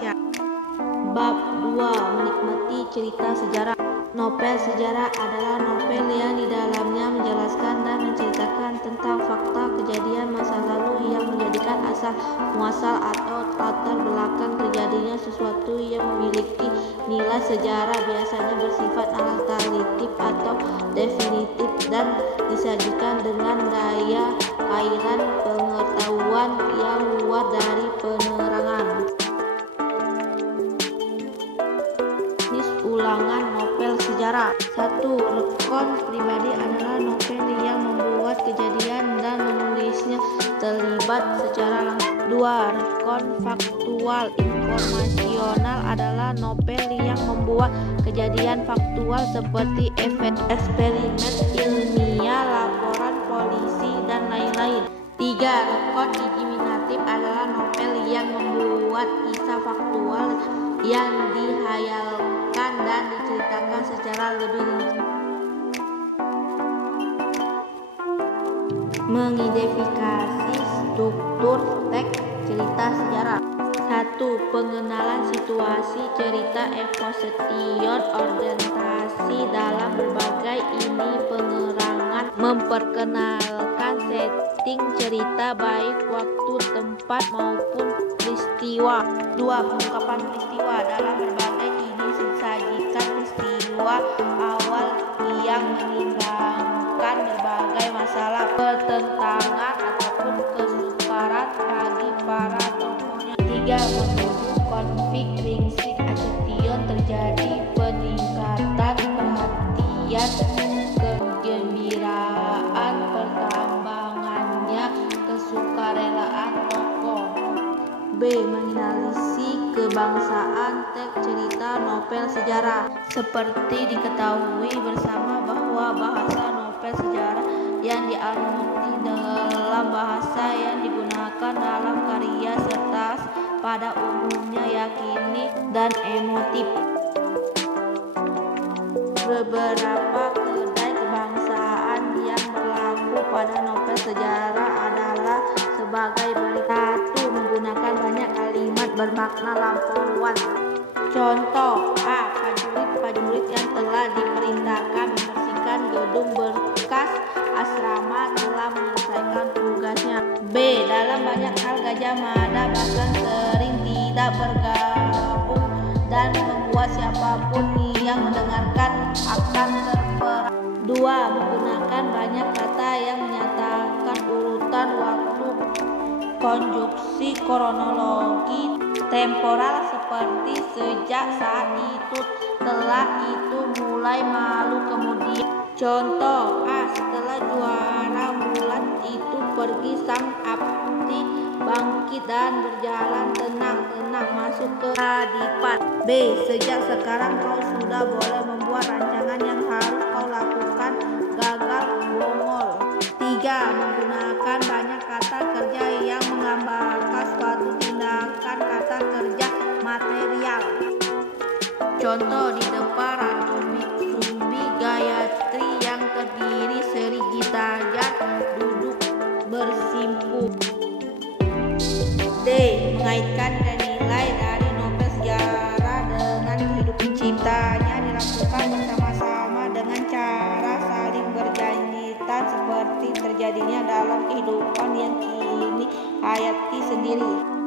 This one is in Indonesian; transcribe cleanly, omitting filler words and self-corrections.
Indonesia. Bab 2. Menikmati cerita sejarah. Novel sejarah adalah novel yang di dalamnya menjelaskan dan menceritakan tentang fakta kejadian masa lalu yang menjadikan asal muasal atau latar belakang terjadinya sesuatu yang memiliki nilai sejarah, biasanya bersifat alternatif atau definitif, dan disajikan dengan daya kaitan pengetahuan yang luar dari penerangan. Ulangan novel sejarah. 1. Rekon pribadi adalah novel yang membuat kejadian dan menulisnya terlibat secara langsung. 2. Rekon faktual informasional adalah novel yang membuat kejadian faktual seperti eksperimen ilmiah, laporan polisi, dan lain-lain. 3. Rekon imajinatif adalah novel yang membuat kisah faktual yang dihayalkan dan diceritakan secara lebih rinci. Mengidentifikasi struktur teks cerita sejarah. 1. Pengenalan situasi cerita, exposition, orientasi dalam berbagai ini penerangan, memperkenalkan setting cerita baik waktu, tempat maupun peristiwa. 2. Pengungkapan peristiwa. Dalam berbagai ini disajikan peristiwa awal yang menimbulkan berbagai masalah, pertentangan ataupun kesukaran bagi para tokohnya. 3. Menuju konflik risik action, terjadi peningkatan perhatian, kegembiraan, pertambangannya, kesukarelaan tokoh. B. Menganalisis kebangsaan teks cerita novel sejarah. Seperti diketahui bersama bahwa bahasa novel sejarah yang dianuti dalam bahasa yang digunakan dalam karya serta pada umumnya yakini dan emotif. Beberapa kedai kebangsaan yang berlaku pada novel sejarah adalah sebagai berikut. 1. Menggunakan banyak kalimat bermakna lampauan. Contoh: A. Prajurit yang telah diperintahkan membersihkan gedung bekas asrama telah menyelesaikan tugasnya. B. Dalam banyak hal Gajah Mada bahkan sering tidak bergabung dan membuat siapapun yang mendengarkan akan terperangkap. 2. Menggunakan banyak kata yang menyatakan urutan waktu, konjungsi, kronologi, temporal, seperti sejak saat itu, setelah itu, mulai, lalu, kemudian. Contoh: A. Setelah juara bulan itu pergi, sang abdi bangkit dan berjalan tenang-tenang masuk ke kadipan. B. Sejak sekarang kau sudah boleh membuat rancangan yang harus kau lakukan, gagal, bongol. 3. Menggunakan banyak kata kerja yang menggambarkan suatu tindakan, kata kerja material. Contoh: di depan Ratu Sumbi Gayatri yang terdiri Sri Gitajan duduk bersimpuh. D. Mengaitkan nilai dari novel sejarah dengan kehidupan ciptanya, dilakukan bersama-sama dengan cara saling berkaitan seperti terjadinya dalam kehidupan yang kini hayati sendiri.